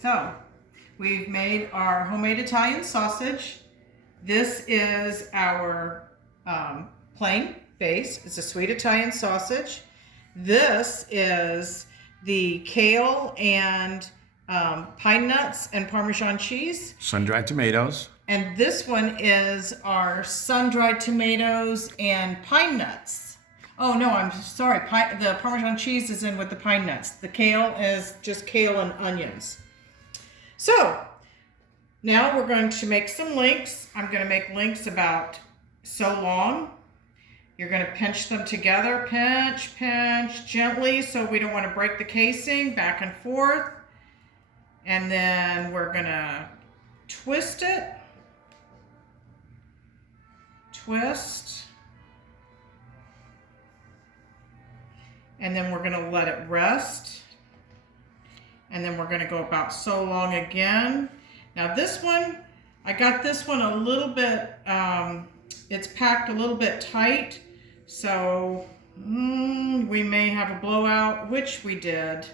So, we've made our homemade Italian sausage. This is our plain base. It's a sweet Italian sausage. This is the kale and pine nuts and Parmesan cheese. Sun-dried tomatoes. And this one is our sun-dried tomatoes and pine nuts. Oh no, I'm sorry. The Parmesan cheese is in with the pine nuts. The kale is just kale and onions. So now we're going to make some links. I'm going to make links about so long. You're going to pinch them together. Pinch, pinch gently so we don't want to break the casing. Back and forth. And then we're going to twist it. Twist. And then we're going to let it rest. And then we're going to go about so long again. Now this one, I got this one a little bit, it's packed a little bit tight. So we may have a blowout, which we did.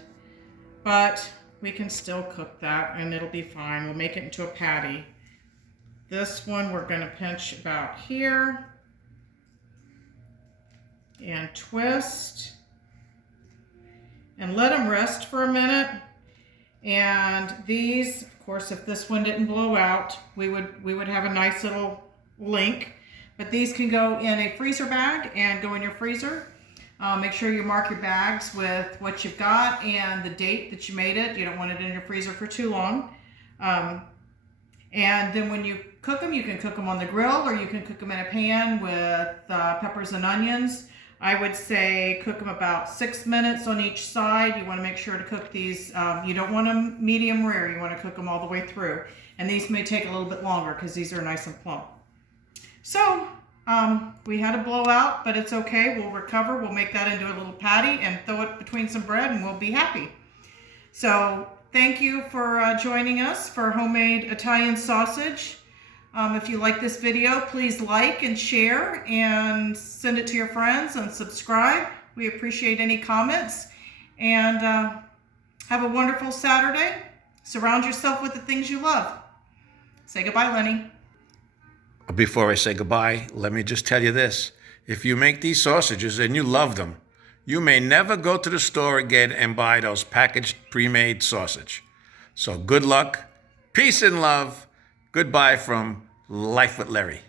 But we can still cook that and it'll be fine. We'll make it into a patty. This one we're going to pinch about here. And twist. And let them rest for a minute. And these, of course, if this one didn't blow out, we would have a nice little link. But these can go in a freezer bag and go in your freezer. Make sure you mark your bags with what you've got and the date that you made it. You don't want it in your freezer for too long. And then when you cook them, you can cook them on the grill or you can cook them in a pan with peppers and onions. I would say cook them about 6 minutes on each side. You want to make sure to cook these. You don't want them medium rare. You want to cook them all the way through. And these may take a little bit longer because these are nice and plump. So we had a blowout, but it's okay. We'll recover. We'll make that into a little patty and throw it between some bread and we'll be happy. So thank you for joining us for homemade Italian sausage. If you like this video, please like and share and send it to your friends and subscribe. We appreciate any comments. And have a wonderful Saturday. Surround yourself with the things you love. Say goodbye, Lenny. Before I say goodbye, let me just tell you this. If you make these sausages and you love them, you may never go to the store again and buy those packaged pre-made sausage. So good luck, peace and love. Goodbye from Life with Larry.